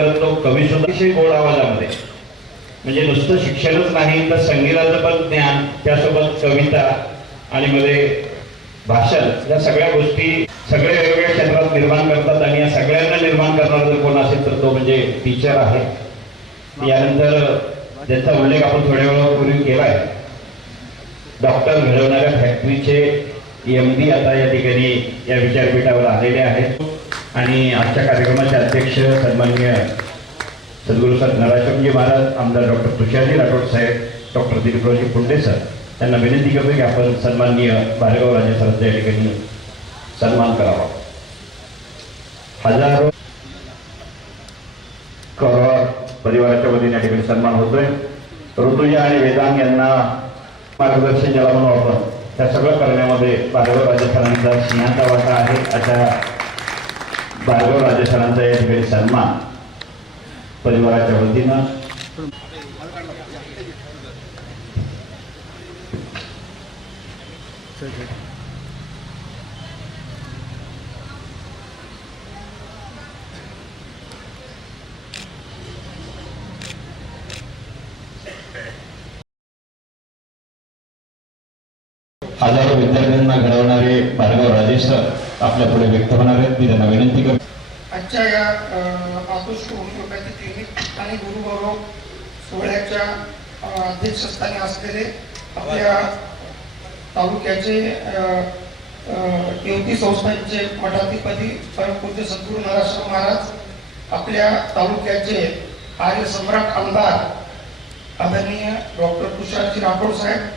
करत तो कवी सुद्धा अतिशय गोड आवाजामध्ये म्हणजे नुसतं शिक्षणच नाही तर संगीताचं पण ज्ञान त्यासोबत कविता आणि मध्ये भाषण या सगळ्या गोष्टी सगळे वेगवेगळ्या क्षेत्रात निर्माण करतात आणि या सगळ्यांना निर्माण करणारा जर कोण असेल तर तो म्हणजे टीचर आहे. यानंतर ज्यांचा उल्लेख आपण थोड्या वेळापूर्वी केलाय डॉक्टर घडवणाऱ्या फॅक्टरीचे एम डी आता या ठिकाणी या विचारपीठावर आलेले आहेत. आणि आजच्या कार्यक्रमाचे अध्यक्ष सन्माननीय सद्गुरू सर नराचमजी महाराज आमदार doctor Tusharji Rathod Saheb doctor Dilipraoji Punde sir त्यांना विनंती करतो की आपण सन्माननीय भार्गव राजे सरांचा या ठिकाणी सन्मान करावा. हजारो करोड परिवाराच्या वतीने या ठिकाणी सन्मान होतोय. ऋतुजा आणि वेदांग यांना मार्गदर्शन ज्याला म्हणून आपण त्या सगळं करण्यामध्ये भार्गव राजस्थानांचा सिंहाचा वाटा आहे. अशा भार्गव राजस्थानांचा या ठिकाणी सन्मान परिवाराच्या वतीनं हजारो विद्यार्थ्यांना घडवणारे भार्गव राजेश सर आपल्या पुढे व्यक्त होणार आहेत. मी त्यांना विनंती करतो. आजच्या या मातोश्री होमिओपॅथी क्लिनिक आणि गुरुगौरव सोहळ्याच्या अध्यक्षस्थानी असलेले आपल्या तालुक्याचे युवती केवती संस्थांचे मठाधिपती परमपूज्य सद्गुरू नराश्रम महाराज आपल्या तालुक्याचे आर्य सम्राट आमदार आदरणीय डॉक्टर तुषारजी राठोड साहेब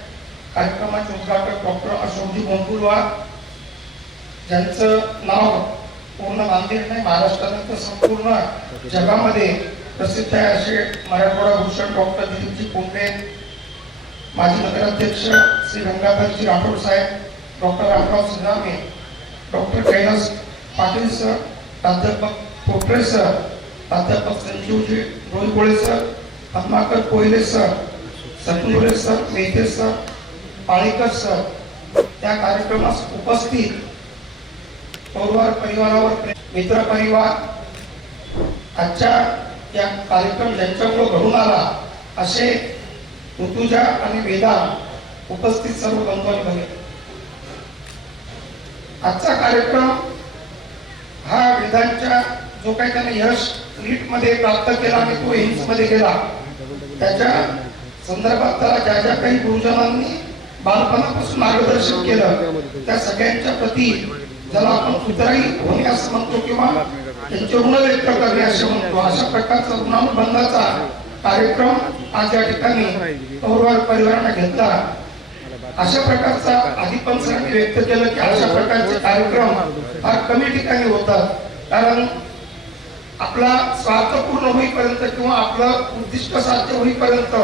कार्यक्रमाचे उद्घाटक डॉक्टर अशोकजी मोंगुलवार ज्यांचं नाव पूर्ण नांदेड नाही महाराष्ट्रात संपूर्ण जगामध्ये प्रसिद्ध आहे असे मराठवाडा भूषण डॉक्टर दिलीपजी कोंडे माजी नगराध्यक्ष Shri Gangadharji Rathod Saheb doctor Ramrao Singame doctor Kailas Patil sir प्राध्यापक पोटरे सर प्राध्यापक Sanjeevji Doigole sir Padmakar Koyle sir Sature sir Mehte sir Palekar sir त्या कार्यक्रमास उपस्थित पौरवार परिवारावर मित्र परिवार आजच्या या कार्यक्रम ज्यांच्यामुळे घडून आला असे ऋतुजा आणि वेदा उपस्थित सर्व बंधवांनी बघितले आजचा कार्यक्रम हा वेदांच्या जो काही त्याने यश नीटमध्ये प्राप्त केला आणि तो एम्समध्ये गेला त्याच्या संदर्भात त्याला ज्या ज्या काही गुरुजनांनी बालपणापासून मार्गदर्शन केलं त्या सगळ्यांच्या प्रती ज्याला आपण उतराई होणे असं म्हणतो किंवा त्यांचे ऋण व्यक्त करणे असे म्हणतो. अशा प्रकारचा ऋणानुबंधाचा कार्यक्रम आज या ठिकाणी पौरवार परिवारांना घेतला. अशा प्रकारचा आधी पण व्यक्त केलं की अशा प्रकारचे कार्यक्रम फार कमी ठिकाणी होतात. कारण आपला स्वार्थ पूर्ण होईपर्यंत किंवा आपलं उद्दिष्ट साध्य होईपर्यंत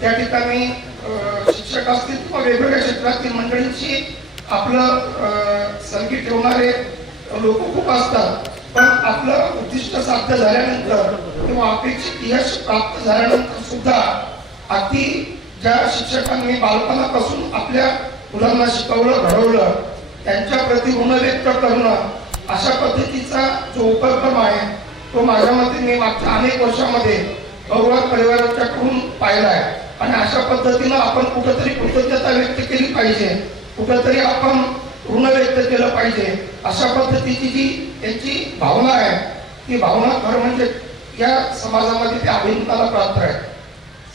त्या ठिकाणी शिक्षक असतील किंवा वेगवेगळ्या क्षेत्रातील मंडळींची आपलं संगीत ठेवणारे लोक खूप असतात. पण आपलं उद्दिष्ट साध्य झाल्यानंतर किंवा अपेक्षित यश प्राप्त झाल्यानंतर सुद्धा अगदी ज्या शिक्षकांनी बालपणापासून आपल्या मुलांना शिकवलं घडवलं त्यांच्या प्रति ऋण व्यक्त करणं अशा पद्धतीचा जो उपक्रम आहे तो माझ्या मते मी मागच्या अनेक वर्षामध्ये गौरव परिवाराच्याकडून पाहिला आहे. आणि अशा पद्धतीनं आपण कुठंतरी कृतज्ञता व्यक्त केली पाहिजे. कुठंतरी आपण ऋण व्यक्त केलं पाहिजे. अशा पद्धतीची जी त्यांची भावना आहे ती भावना खरं म्हणजे या समाजामध्ये त्या अभिंताला प्राप्त आहे.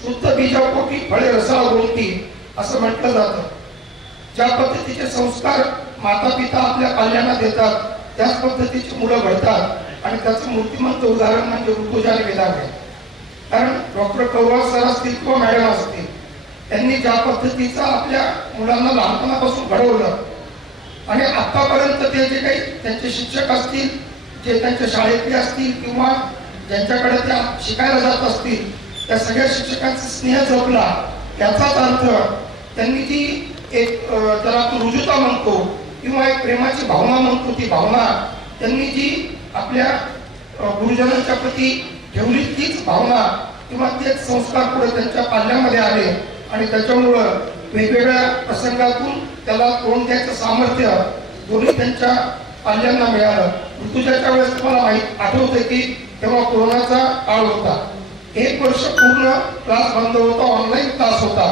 शुद्ध बीजापोटी फळे रसाळ गोंती असं म्हटलं जातं. ज्या पद्धतीचे संस्कार माता पिता आपल्या पाल्यांना देतात त्याच पद्धतीची मुलं घडतात आणि त्याचं मूर्तिमंत उदाहरण म्हणजे ऋतुजाने आणि वेदांग आहे. कारण डॉक्टर कौरव सर असतील किंवा मॅडम असतील. त्यांनी ज्या पद्धतीचा आपल्या मुलांना लहानपणापासून घडवलं आणि आतापर्यंत ते जे काही त्यांचे शिक्षक असतील जे त्यांच्या शाळेतले असतील किंवा ज्यांच्याकडे त्या शिकायला जात असतील त्या सगळ्या शिक्षकांचा स्नेह जपला. याचाच अर्थ त्यांनी जी एक त्याला आपण रुजुता म्हणतो किंवा एक प्रेमाची भावना म्हणतो ती भावना त्यांनी जी आपल्या गुरुजनांच्या प्रती ठेवली तीच भावना किंवा तेच संस्कार पुढे त्यांच्या पाल्यामध्ये आले. आणि त्याच्यामुळं वेगवेगळ्या प्रसंगातून त्याला तोंड द्यायचं सामर्थ्य दोन्ही त्यांच्या पाल्यांना मिळालं. ऋतुजाच्या वेळेस तुम्हाला माहीत आठवतंय की तेव्हा कोरोनाचा काळ होता. एक वर्ष पूर्ण क्लास बंद होता ऑनलाईन क्लास होता.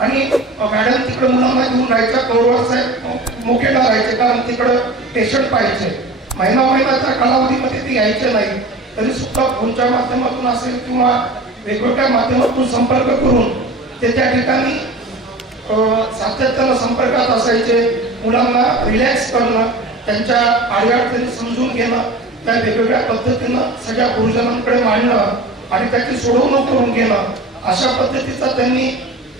आणि मॅडम तिकडे मुलांना घेऊन राहायचा कौरवर साहेब मोकेला राहायचे कारण तिकडं पेशंट पाहिजे महिना महिन्याच्या कालावधीमध्ये ते यायचे नाही. तरी सुद्धा फोनच्या माध्यमातून असेल किंवा वेगवेगळ्या माध्यमातून संपर्क करून ते त्या ठिकाणी सातत्यानं संपर्कात असायचे. मुलांना रिलॅक्स करणं त्यांच्या आडीअडचणी समजून घेणं त्या वेगवेगळ्या पद्धतीनं सगळ्या गुरुजनांकडे मांडणं आणि त्याची सोडवणूक करून घेणं अशा पद्धतीचा त्यांनी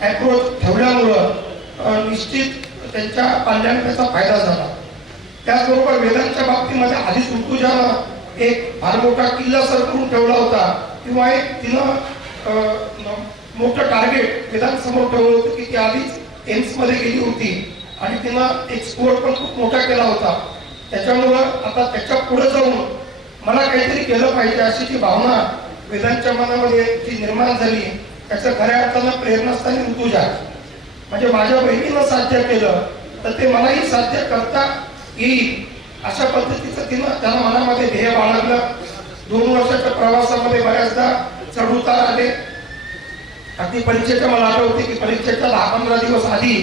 अप्रोच ठेवल्यामुळं निश्चित त्यांच्या पाल्यांना त्याचा फायदा झाला. त्याचबरोबर वेदांच्या बाबतीमध्ये आधीच ऋतुजानं एक फार मोठा किल्ला सर करून ठेवला होता. किंवा एक तिनं मोठं टार्गेट वेदांसमोर ठेवलं होतं की ती आधीच एम्समध्ये गेली होती. आणि तिनं एक पण खूप मोठा केला होता. त्याच्यामुळं आता त्याच्या पुढे जाऊन मला काहीतरी केलं पाहिजे अशी ती भावना वेदांच्या मनामध्ये जी निर्माण झाली त्याचं खऱ्या अर्थानं प्रेरणास्थानी ऋतुजा म्हणजे माझ्या बहिणीनं साध्य केलं तर ते मलाही साध्य करता येईल अशा पद्धतीचं तिनं त्याला मनामध्ये ध्येय बाळगलं. दोन वर्षाच्या प्रवासामध्ये बऱ्याचदा चढ उतार आले अगदी परीक्षेच्या मला आठवते की परीक्षेच्या दहा पंधरा दिवस आधी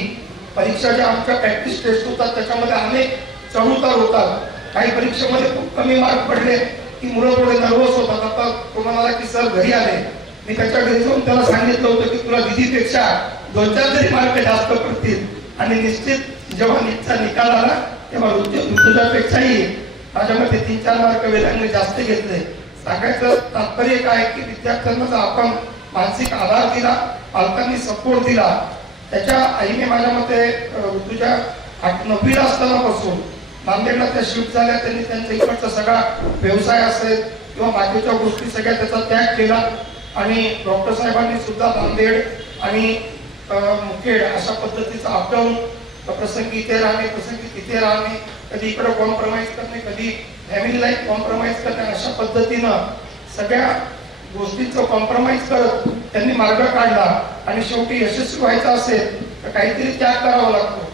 परीक्षा ज्या आमच्या प्रॅक्टिस टेस्ट होतात त्याच्यामध्ये अनेक चढ उतार होतात. काही परीक्षेमध्ये खूप कमी मार्क पडले की मुलं थोडे नर्वस होतात. आता कोणाला की सर घरी आले. मी त्याच्या घरी जाऊन त्याला सांगितलं होतं की तुला दिदीपेक्षा दोन चार तरी मार्क जास्त पडतील. आणि निश्चित जेव्हा नीटचा निकाल आला तेव्हा ऋतू माझ्या माझ्यामध्ये तीन चार मार्क वेदांनी जास्त घेतले. सांगायचं तात्पर्य काय की विद्यार्थ्यांना जर आपण मानसिक आधार दिला पालकांनी सपोर्ट दिला. त्याच्या आईने माझ्या मते ऋतूच्या आठ नववीला असतानापासून नांदेडला त्या शिफ्ट झाल्या. त्यांनी त्यांचा इकडचा सगळा व्यवसाय असेल किंवा बाकीच्या गोष्टी सगळ्या त्याचा त्याग केला. आणि डॉक्टर साहेबांनी सुद्धा नांदेड आणि मुखेड अशा पद्धतीचा अपडाऊन प्रसंगी इथे राहणे प्रसंगी तिथे राहणे कधी इकडे कॉम्प्रोमाइज करणे कधी फॅमिली लाईफ कॉम्प्रोमाइज करणे अशा पद्धतीनं सगळ्या गोष्टींचं कॉम्प्रोमाइज करत त्यांनी मार्ग काढला आणि शेवटी यशस्वी व्हायचा असेल तर काहीतरी त्याग करावा लागतो.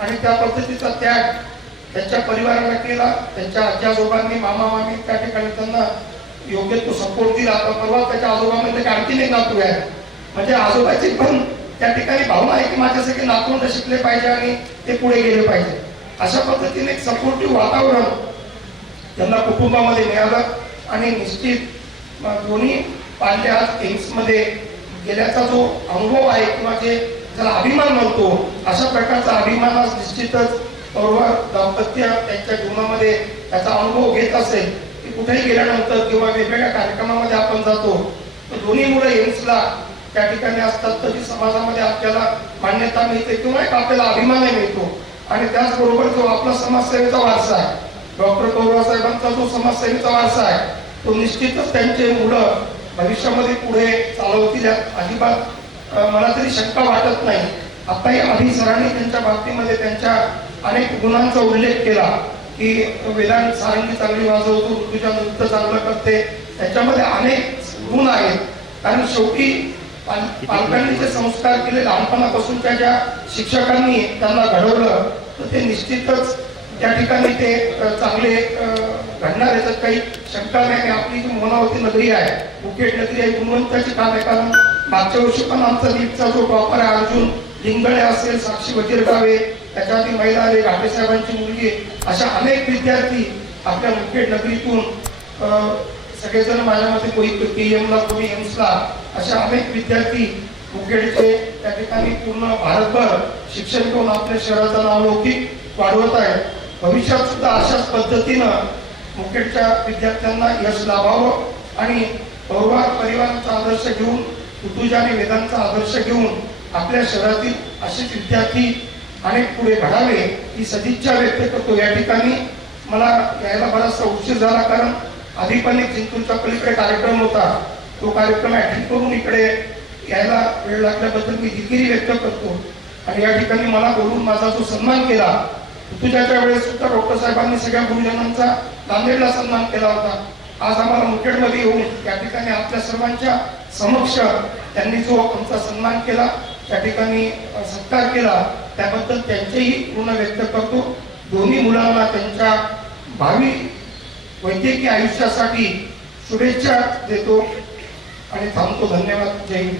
आणि त्या पद्धतीचा त्याग त्यांच्या परिवाराला केला त्यांच्या आजी आजोबांनी मामा मामी त्या ठिकाणी त्यांना योग्य तो सपोर्ट दिला. तर परवा त्याच्या आजोबामध्ये आणखीन एक नातू आहे. म्हणजे आजोबाची पण त्या ठिकाणी भावना आहे की माझे नातवंड शिकले पाहिजे आणि ते पुढे गेले पाहिजे. अशा पद्धतीने एक सपोर्टिव्ह वातावरण त्यांना कुटुंबामध्ये मिळालं आणि निश्चित दोन्ही पाल्य आज एम्समध्ये गेल्याचा जो अनुभव आहे किंवा जे त्याला अभिमान म्हणतो अशा प्रकारचा अभिमान आज निश्चितच बरोबर दाम्पत्य त्यांच्या जीवनामध्ये त्याचा अनुभव घेत असेल की कुठेही गेल्यानंतर किंवा वेगवेगळ्या कार्यक्रमामध्ये आपण जातो तर दोन्ही मुलं एम्सला त्या ठिकाणी असतात तरी समाजामध्ये आपल्याला मान्यता मिळते किंवा एक आपल्याला अभिमानही मिळतो. आणि त्याचबरोबर जो आपला समाजसेवेचा वारसा आहे डॉक्टर पवार जो समाजसेवेचा वारसा आहे तो निश्चितच त्यांचे मुलं भविष्यामध्ये पुढे चालवतील यात अजिबात मला तरी शंका वाटत नाही. आताही अभि सरांनी त्यांच्या बाबतीमध्ये त्यांच्या अनेक गुणांचा उल्लेख केला की वेदांत सारंगी चांगली वाजवतो ऋतुजा नृत्य चांगलं करते. त्याच्यामध्ये अनेक गुण आहेत. कारण शेवटी पालकांनी जे संस्कार केले. लहानपणापासूनच्या ज्या शिक्षकांनी त्यांना घडवलं तर ते निश्चितच त्या ठिकाणी ते चांगले घडणार याच्यात काही शंका नाही. आणि आपली जी मोनावती नगरी आहे मुखेड नगरी आहे गुणवंताची काम आहे कारण मागच्या वर्षी पण आमचा लीगचा जो टॉपर आहे अर्जुन लिंगळे असेल साक्षी वजीरगावे गावे आधी महिला आले घाटे साहेबांची मुलगी अशा अनेक विद्यार्थी आपल्या मुकेट नगरीतून सगळेजण माझ्या मते कोणी पीएमला कोणी एम्सला अशा अनेक विद्यार्थी मुखेडचे त्या ठिकाणी पूर्ण भारतभर शिक्षण घेऊन आपल्या शहराचा नाव लौकिक वाढवत आहेत. भविष्यात सुद्धा अशाच पद्धतीनं मुखेडच्या विद्यार्थ्यांना यश लाभावं आणि पौर्वार परिवारांचा आदर्श घेऊन ऋतुजा आणि वेदांचा आदर्श घेऊन आपल्या शहरातील असेच विद्यार्थी अनेक पुढे घडावे ही सदिच्छा व्यक्त करतो. या ठिकाणी मला यायला बराचसा उशीर झाला कारण आधी पण एक जिंतूरच्या पलीकडे कार्यक्रम होता. तो कार्यक्रम अटेंड करून इकडे यायला वेळ लागल्याबद्दल मी दिलगिरी व्यक्त करतो. आणि या ठिकाणी मला बोलून माझा जो सन्मान केला ऋतुजाच्या वेळेस सुद्धा डॉक्टर साहेबांनी सगळ्या गुरुजनांचा नांदेडला सन्मान केला होता. आज आम्हाला मुखेडमध्ये येऊन या ठिकाणी आपल्या सर्वांच्या समक्ष त्यांनी जो आमचा सन्मान केला त्या ठिकाणी सत्कार केला त्याबद्दल त्यांचेही ऋण व्यक्त करतो. दोन्ही मुलांना त्यांच्या भावी वैद्यकीय आयुष्यासाठी शुभेच्छा देतो. आणि थांबतो. धन्यवाद. जय हिंद.